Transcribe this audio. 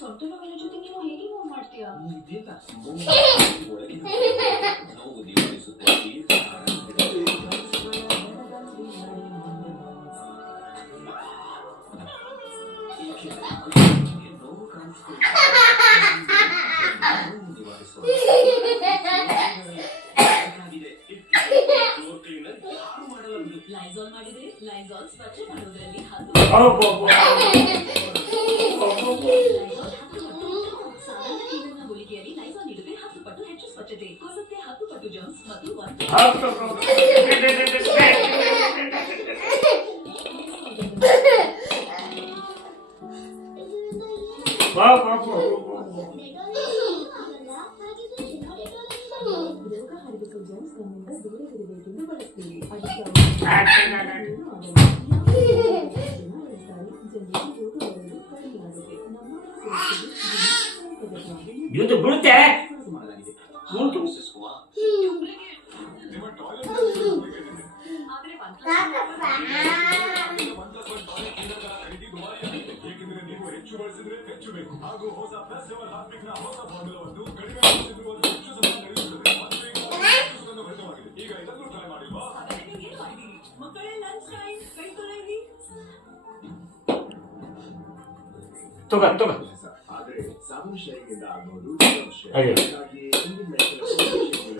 ಸೊಂಟದ ಜೊತೆ ನೀನು ಹೇಗೆ ಮೂವ್ ಮಾಡ್ತೀಯಾ? ಲೈಸಾಲ್ ಮಾಡಿದ್ರೆ ಲೈಸಾಲ್ ಸ್ವಚ್ಛ ಮಾಡೋದ್ರಲ್ಲಿ ಗುಳಿಗೆಯಲ್ಲಿ ಲೈಸಾಲ್ ನೀಡಿದ್ರೆ 10 ಪಟ್ಟು ಹೆಚ್ಚು ಸ್ವಚ್ಛತೆ ಕೊಲ್ಲುತ್ತೆ, 10 ಪಟ್ಟು ಜರ್ಮ್ಸ್ ಮತ್ತು ಇದು ಬೀಳುತ್ತೆ ಹೆಚ್ಚು ಬಳಸಿದ್ರೆ ಹೆಚ್ಚು ಬೇಕು ಹಾಗೂ ಹೊಸ ಫೆಸ್ಟಿವಲ್ ಹಾರ್ಪಿಕ್ನ ಹೊಸ ಫಾರ್ಮುಲಾವನ್ನು ಕಡಿಮೆ ಭರಿತವಾಗಿದೆ. ಈಗ ಇದನ್ನು ಟ್ರೈ ಮಾಡಿಲ್ವಾ? ತಗೋ ಆದರೆ ಸಾಬೂನು ಶೇರಿಂಗ್ ಇಂದ ಆಗುವುದು